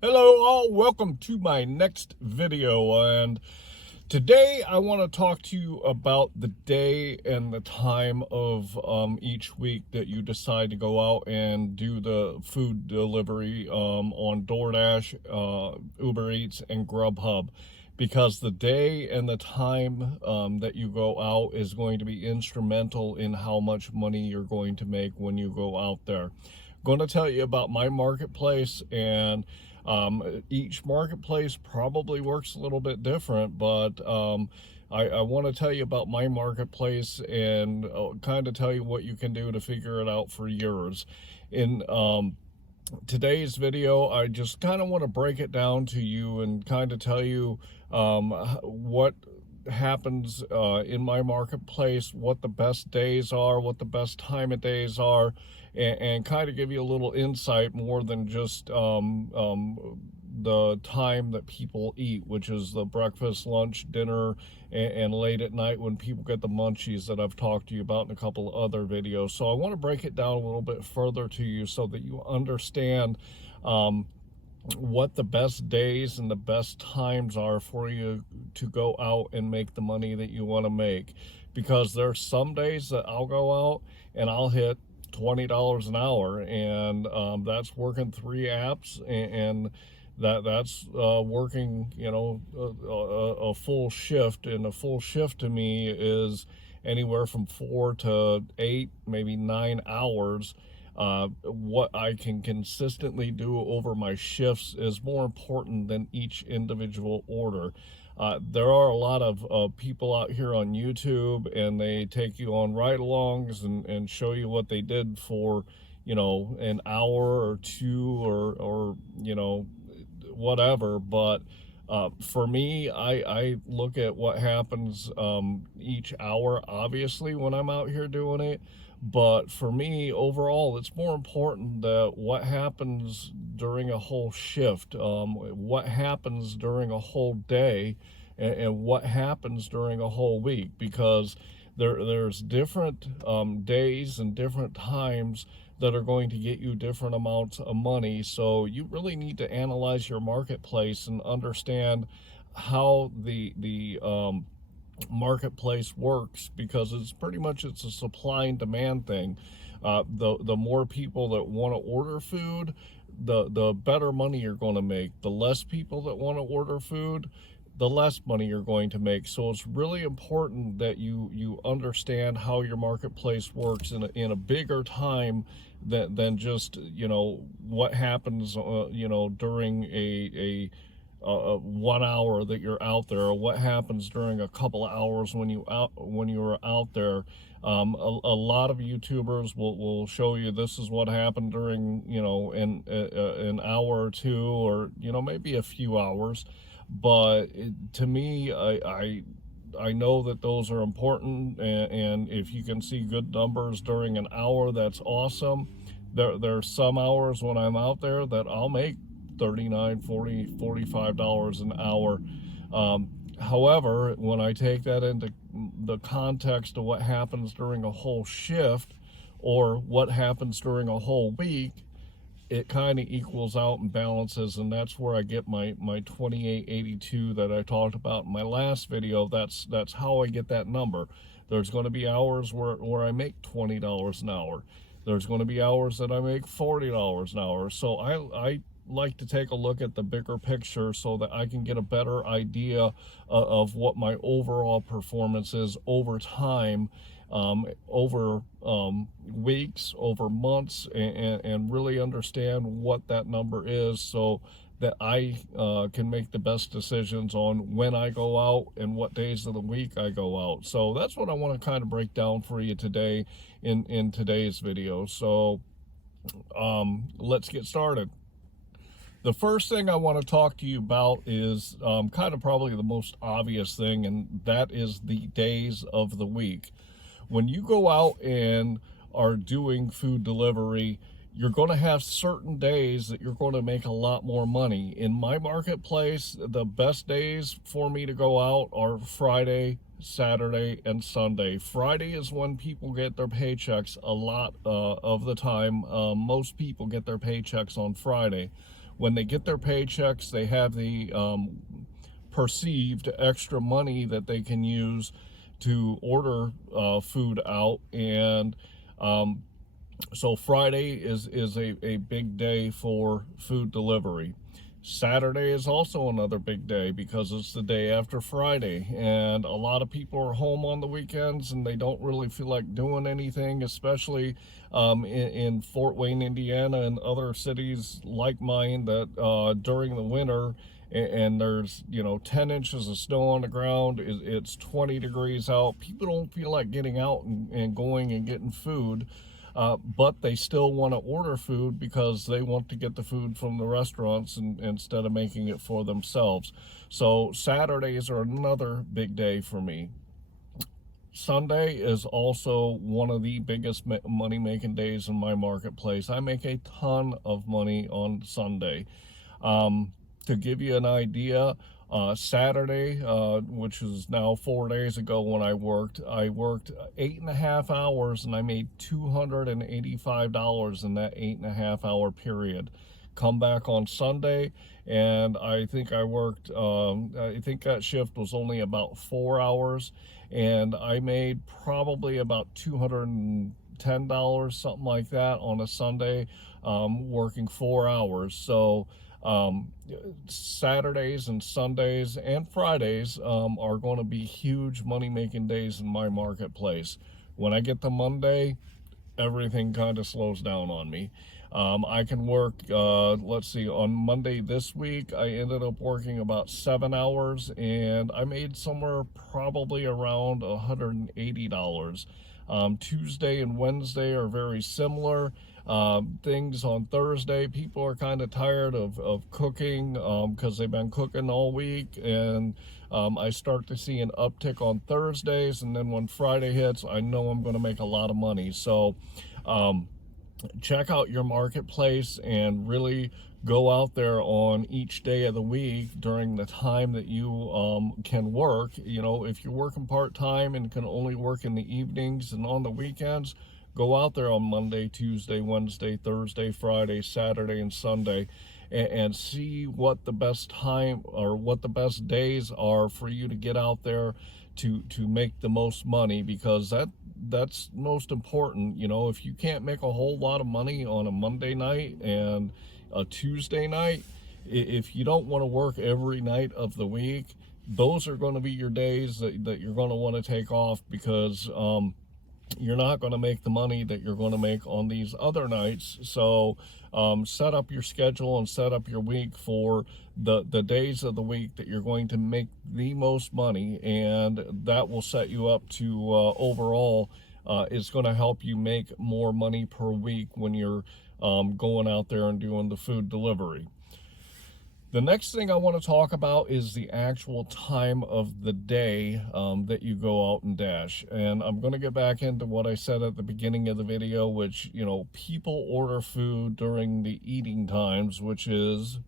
Hello all, welcome to my next video, and today I want to talk to you about the day and the time of each week that you decide to go out and do the food delivery on DoorDash, Uber Eats, and GrubHub, because the day and the time that you go out is going to be instrumental in how much money you're going to make when you go out there. Going to tell you about my marketplace, and each marketplace probably works a little bit different, but I want to tell you about my marketplace and kind of tell you what you can do to figure it out for yours. In today's video, I just kind of want to break it down to you and kind of tell you what happens in my marketplace, what the best days are, what the best time of days are, and kind of give you a little insight more than just the time that people eat, which is the breakfast, lunch, dinner, and late at night when people get the munchies that I've talked to you about in a couple of other videos. So I want to break it down a little bit further to you so that you understand what the best days and the best times are for you to go out and make the money that you want to make. Because there's some days that I'll go out and I'll hit $20 an hour, and that's working 3 apps, and that's working, you know, a full shift. And a full shift to me is anywhere from 4 to 8, maybe 9 hours. What I can consistently do over my shifts is more important than each individual order. There are a lot of people out here on YouTube, and they take you on ride-alongs and show you what they did for, you know, an hour or two, or you know, whatever. But for me, I look at what happens each hour, obviously, when I'm out here doing it. But for me, overall, it's more important that what happens during a whole shift, what happens during a whole day, and what happens during a whole week, because there's different days and different times that are going to get you different amounts of money. So you really need to analyze your marketplace and understand how the marketplace works, because it's a supply and demand thing. The more people that want to order food, the better money you're going to make. The less people that want to order food, the less money you're going to make. So it's really important that you understand how your marketplace works in a bigger time than just, you know, what happens you know, during a 1 hour that you're out there, or what happens during a couple of hours when you are out there. A lot of YouTubers will show you this is what happened during, you know, an hour or two, or, you know, maybe a few hours. But to me, I know that those are important, and if you can see good numbers during an hour, that's awesome. There's some hours when I'm out there that I'll make $39, $40, $45 an hour. However, when I take that into the context of what happens during a whole shift, or what happens during a whole week, it kind of equals out and balances, and that's where I get my 2882 that I talked about in my last video. That's how I get that number. There's going to be hours where I make $20 an hour. There's going to be hours that I make $40 an hour. So I like to take a look at the bigger picture so that I can get a better idea of what my overall performance is over time, over weeks, over months, and really understand what that number is, so that I can make the best decisions on when I go out and what days of the week I go out. So that's what I want to kind of break down for you today in today's video. So let's get started. The first thing I want to talk to you about is kind of probably the most obvious thing, and that is the days of the week. When you go out and are doing food delivery, you're going to have certain days that you're going to make a lot more money. In my marketplace, the best days for me to go out are Friday, Saturday, and Sunday. Friday is when people get their paychecks a lot of the time. Most people get their paychecks on Friday. when they get their paychecks, they have the perceived extra money that they can use to order food out. And so Friday is a big day for food delivery. Saturday is also another big day because it's the day after Friday, and a lot of people are home on the weekends and they don't really feel like doing anything, especially in Fort Wayne, Indiana, and other cities like mine that during the winter, and there's 10 inches of snow on the ground, it's 20 degrees out, people don't feel like getting out and going and getting food. But they still want to order food because they want to get the food from the restaurants instead of making it for themselves. So Saturdays are another big day for me. Sunday is also one of the biggest money-making days in my marketplace. I make a ton of money on Sunday. To give you an idea, Saturday, which is now 4 days ago when I worked 8.5 hours and I made $285 in that 8.5 hour period. Come back on Sunday and I think I worked, I think that shift was only about 4 hours and I made probably about $210, something like that on a Sunday, working 4 hours. So Saturdays and Sundays and Fridays are going to be huge money-making days in my marketplace. When I get to Monday, everything kind of slows down on me. I can work, let's see, on Monday this week, I ended up working about 7 hours and I made somewhere probably around $180. Tuesday and Wednesday are very similar. Things on Thursday, people are kind of tired of cooking because they've been cooking all week, and I start to see an uptick on Thursdays, and then when Friday hits, I know I'm going to make a lot of money. So check out your marketplace and really go out there on each day of the week during the time that you can work. If you're working part-time and can only work in the evenings and on the weekends, go out there on Monday, Tuesday, Wednesday, Thursday, Friday, Saturday, and Sunday, and see what the best time or what the best days are for you to get out there to make the most money, because that's most important. If you can't make a whole lot of money on a Monday night and a Tuesday night, if you don't want to work every night of the week, those are going to be your days that you're going to want to take off, because you're not going to make the money that you're going to make on these other nights. So set up your schedule and set up your week for the days of the week that you're going to make the most money, and that will set you up to overall it's going to help you make more money per week when you're going out there and doing the food delivery. The next thing I want to talk about is the actual time of the day that you go out and dash. And I'm going to get back into what I said at the beginning of the video, which, people order food during the eating times, which is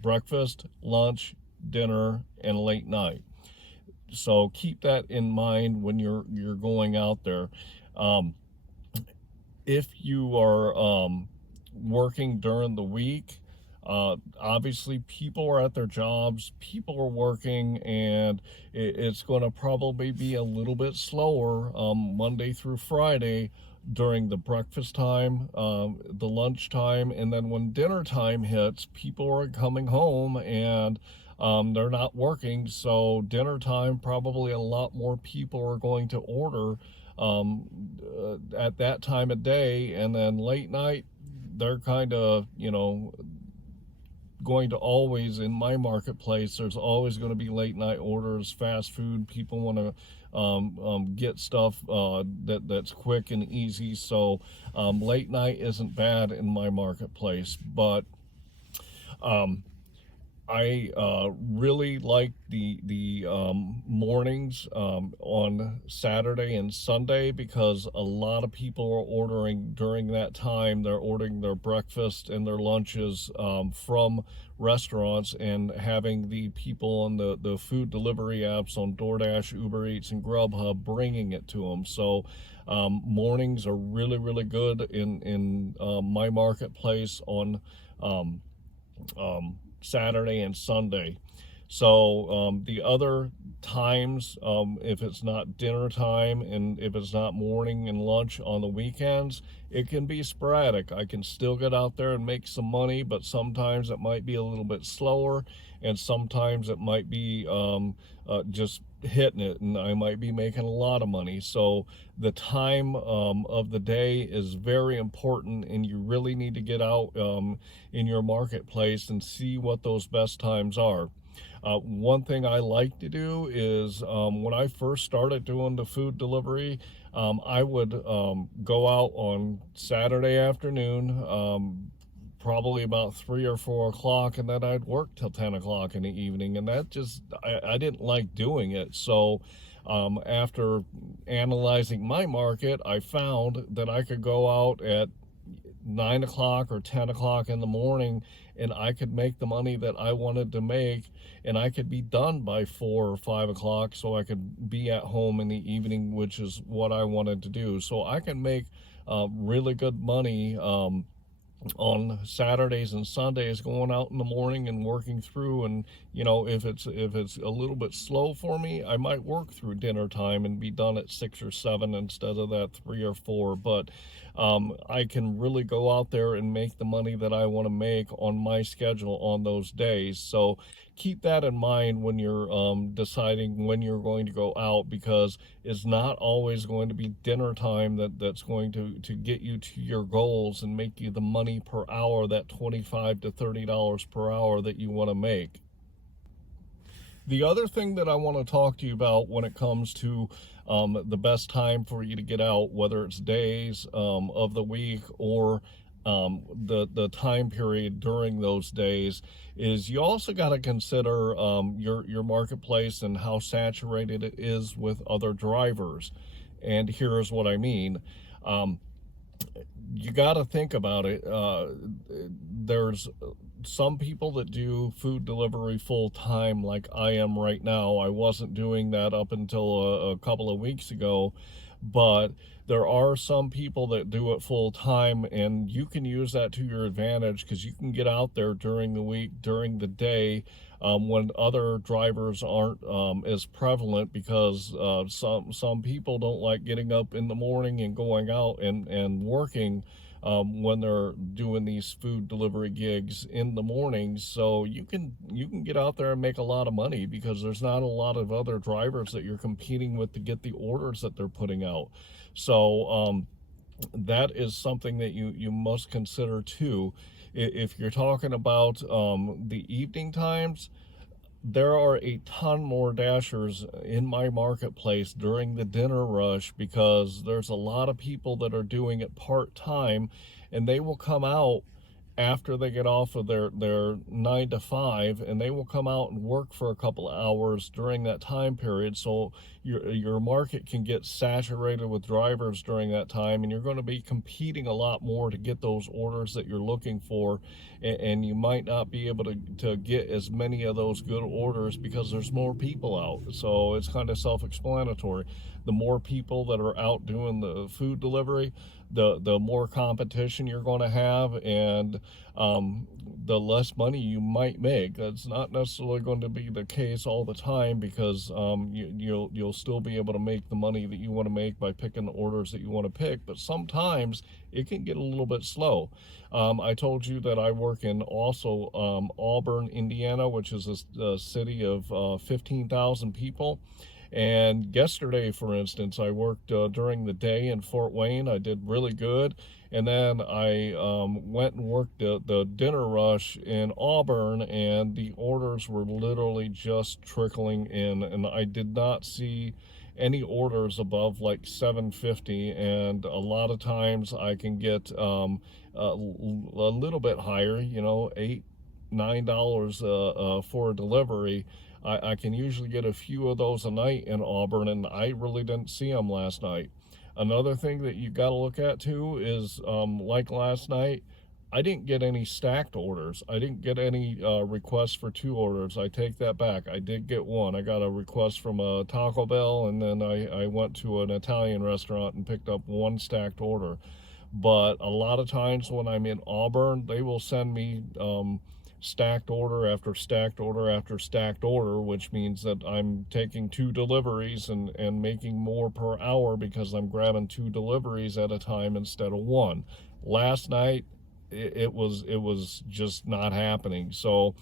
breakfast, lunch, dinner, and late night. So keep that in mind when you're going out there. If you are working during the week, obviously people are at their jobs, people are working, and it's going to probably be a little bit slower Monday through Friday during the breakfast time, the lunch time, and then when dinner time hits, people are coming home and they're not working. So dinner time, probably a lot more people are going to order at that time of day. And then late night, they're kind of, going to always, in my marketplace, there's always going to be late night orders, fast food. People want to get stuff that's quick and easy. So late night isn't bad in my marketplace, but I really like the mornings on Saturday and Sunday, because a lot of people are ordering during that time. They're ordering their breakfast and their lunches from restaurants, and having the people on the food delivery apps on DoorDash, Uber Eats, and GrubHub bringing it to them. So mornings are really, really good in my marketplace on Saturday and Sunday. So the other times, if it's not dinner time and if it's not morning and lunch on the weekends, it can be sporadic. I can still get out there and make some money, but sometimes it might be a little bit slower, and sometimes it might be just hitting it, and I might be making a lot of money. So the time of the day is very important, and you really need to get out in your marketplace and see what those best times are. One thing I like to do is when I first started doing the food delivery, I would go out on Saturday afternoon, probably about 3 or 4 o'clock, and then I'd work till 10 o'clock in the evening, and that just, I didn't like doing it. So after analyzing my market, I found that I could go out at 9 o'clock or 10 o'clock in the morning, and I could make the money that I wanted to make, and I could be done by 4 or 5 o'clock, so I could be at home in the evening, which is what I wanted to do. So I can make really good money on Saturdays and Sundays, going out in the morning and working through. And if it's a little bit slow for me, I might work through dinner time and be done at 6 or 7 instead of that 3 or 4. But I can really go out there and make the money that I want to make on my schedule on those days. So keep that in mind when you're deciding when you're going to go out, because it's not always going to be dinner time that's going to get you to your goals and make you the money per hour, that $25 to $30 per hour that you want to make. The other thing that I want to talk to you about when it comes to the best time for you to get out, whether it's days of the week or the time period during those days, is you also got to consider your marketplace and how saturated it is with other drivers. And here's what I mean. You got to think about it. There's some people that do food delivery full time, like I am right now. I wasn't doing that up until a couple of weeks ago, but there are some people that do it full time, and you can use that to your advantage, because you can get out there during the week, during the day, when other drivers aren't as prevalent, because some people don't like getting up in the morning and going out and working when they're doing these food delivery gigs in the morning. So you can get out there and make a lot of money, because there's not a lot of other drivers that you're competing with to get the orders that they're putting out. So that is something that you must consider too. If you're talking about the evening times, there are a ton more dashers in my marketplace during the dinner rush, because there's a lot of people that are doing it part-time, and they will come out after they get off of their 9 to 5, and they will come out and work for a couple of hours during that time period. So your market can get saturated with drivers during that time, and you're going to be competing a lot more to get those orders that you're looking for, and you might not be able to get as many of those good orders because there's more people out. So it's kind of self-explanatory. The more people that are out doing the food delivery, the more competition you're going to have, and the less money you might make. That's not necessarily going to be the case all the time, because you'll still be able to make the money that you want to make by picking the orders that you want to pick, but sometimes it can get a little bit slow. I told you that I work in also Auburn, Indiana, which is a city of 15,000 people. And yesterday, for instance, I worked during the day in Fort Wayne. I did really good. And then I went and worked the dinner rush in Auburn, and the orders were literally just trickling in. And I did not see any orders above like 750. And a lot of times I can get a little bit higher, $8-9 for a delivery. I can usually get a few of those a night in Auburn, and I really didn't see them last night. Another thing that you got to look at too is, like last night, I didn't get any stacked orders. I didn't get any requests for 2 orders. I take that back. I did get one. I got a request from a Taco Bell, and then I went to an Italian restaurant and picked up 1 stacked order. But a lot of times when I'm in Auburn, they will send me stacked order after stacked order after stacked order, which means that I'm taking 2 deliveries and making more per hour because I'm grabbing 2 deliveries at a time instead of 1. Last night, it was just not happening. So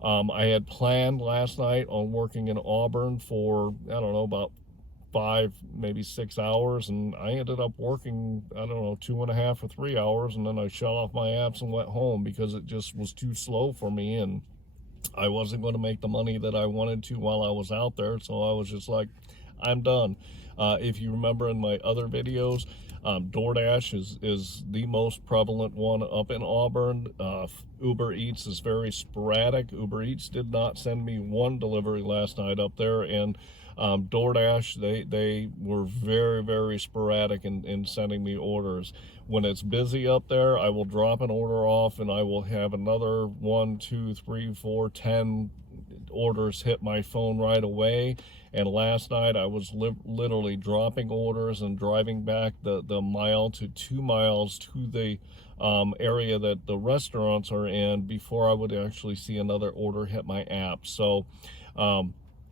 I had planned last night on working in Auburn for, I don't know, about 5, maybe 6 hours, and I ended up working, I don't know, 2.5 or 3 hours, and then I shut off my apps and went home because it just was too slow for me, and I wasn't going to make the money that I wanted to while I was out there. So I was just like, I'm done. If you remember in my other videos, DoorDash is the most prevalent one up in Auburn. Uber Eats is very sporadic. Uber Eats did not send me 1 delivery last night up there, and DoorDash, they were very, very sporadic in sending me orders. When it's busy up there, I will drop an order off and I will have another 1, 2, 3, 4, 10 orders hit my phone right away. And last night I was literally dropping orders and driving back the mile to 2 miles to the area that the restaurants are in before I would actually see another order hit my app. So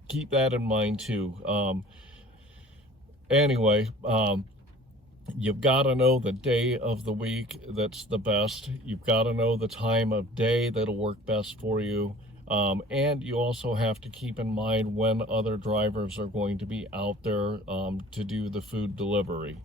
keep that in mind too. Anyway, you've got to know the day of the week that's the best. You've got to know the time of day that'll work best for you. And you also have to keep in mind when other drivers are going to be out there to do the food delivery.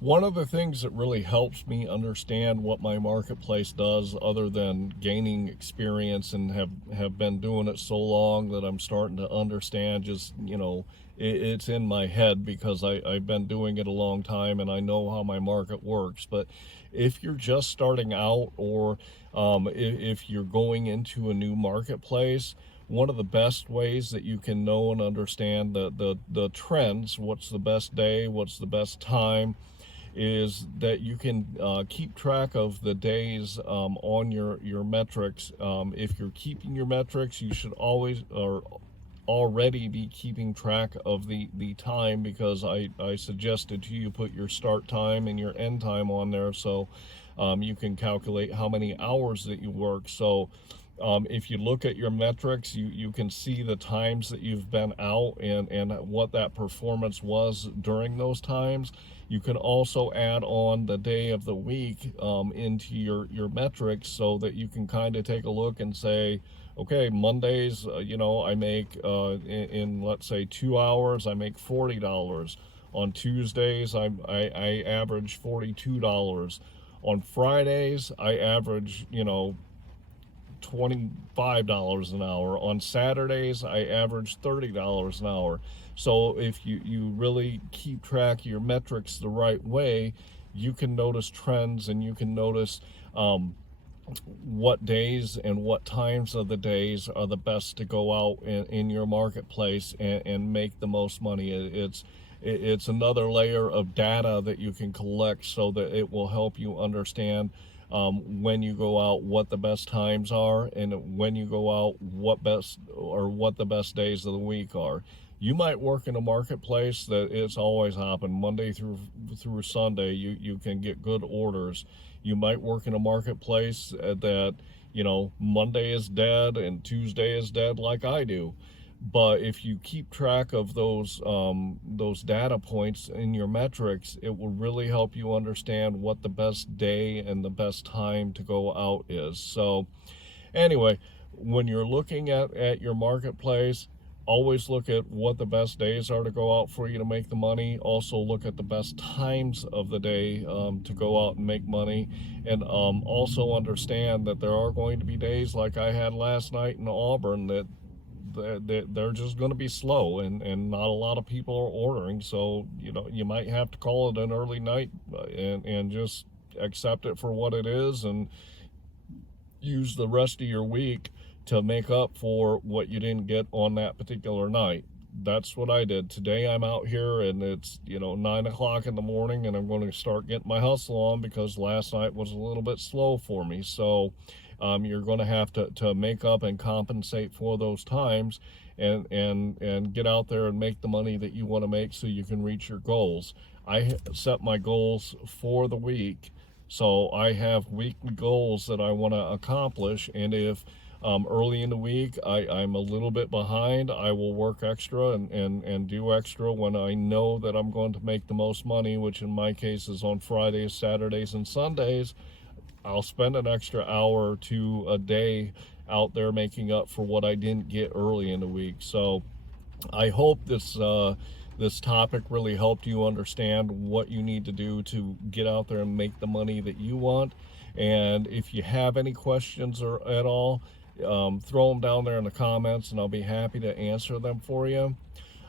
One of the things that really helps me understand what my marketplace does, other than gaining experience and have been doing it so long that I'm starting to understand, just, you know, it's in my head because I've been doing it a long time and I know how my market works. But if you're just starting out, or if you're going into a new marketplace, one of the best ways that you can know and understand the trends, what's the best day, what's the best time, is that you can keep track of the days on your metrics. If you're keeping your metrics, you should always or already be keeping track of the time, because I suggested to you put your start time and your end time on there, so you can calculate how many hours that you work. So if you look at your metrics, you can see the times that you've been out and what that performance was during those times. You can also add on the day of the week into your metrics, so that you can kind of take a look and say, okay, Mondays, you know, I make, in let's say 2 hours, I make $40. On Tuesdays, I average $42. On Fridays, I average, you know, $25 an hour. On Saturdays, I average $30 an hour. So if you really keep track of your metrics the right way, you can notice trends, and you can notice what days and what times of the days are the best to go out in your marketplace and make the most money. It's another layer of data that you can collect, so that it will help you understand when you go out what the best times are, and when you go out what the best days of the week are. You might work in a marketplace that it's always hopping Monday through Sunday. You can get good orders. You might work in a marketplace that, you know, Monday is dead and Tuesday is dead, like I do. But if you keep track of those data points in your metrics, it will really help you understand what the best day and the best time to go out is. So anyway, when you're looking at your marketplace, always look at what the best days are to go out for you to make the money. Also look at the best times of the day to go out and make money. And also understand that there are going to be days like I had last night in Auburn that they're just going to be slow, and not a lot of people are ordering. So, you know, you might have to call it an early night and just accept it for what it is, and use the rest of your week to make up for what you didn't get on that particular night. That's what I did. Today I'm out here and it's, you know, 9 o'clock in the morning, and I'm going to start getting my hustle on because last night was a little bit slow for me. So you're going to have to make up and compensate for those times, and get out there and make the money that you want to make so you can reach your goals. I set my goals for the week So I have weekly goals that I want to accomplish, and if early in the week I'm a little bit behind, I will work extra and do extra when I know that I'm going to make the most money, which in my case is on Fridays, Saturdays, and Sundays. I'll spend an extra hour or two a day out there making up for what I didn't get early in the week. So I hope this topic really helped you understand what you need to do to get out there and make the money that you want. And if you have any questions or at all, throw them down there in the comments, and I'll be happy to answer them for you.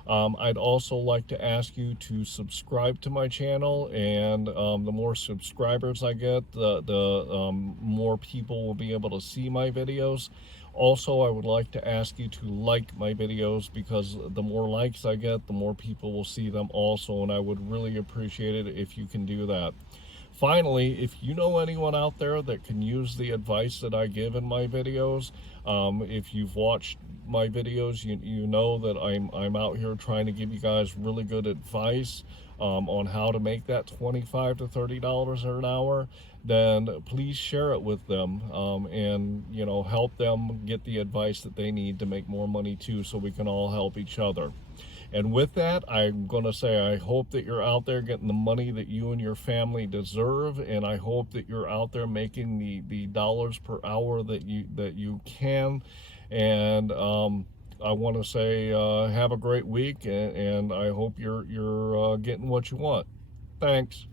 I'd also like to ask you to subscribe to my channel, and the more subscribers I get, the more people will be able to see my videos. Also, I would like to ask you to like my videos, because the more likes I get, the more people will see them also, and I would really appreciate it if you can do that. Finally, if you know anyone out there that can use the advice that I give in my videos, if you've watched my videos, you know that I'm out here trying to give you guys really good advice on how to make that $25 to $30 an hour, then please share it with them, and help them get the advice that they need to make more money too, so we can all help each other. And with that, I'm going to say I hope that you're out there getting the money that you and your family deserve, and I hope that you're out there making the dollars per hour that you can. And I want to say have a great week, and I hope you're getting what you want. Thanks.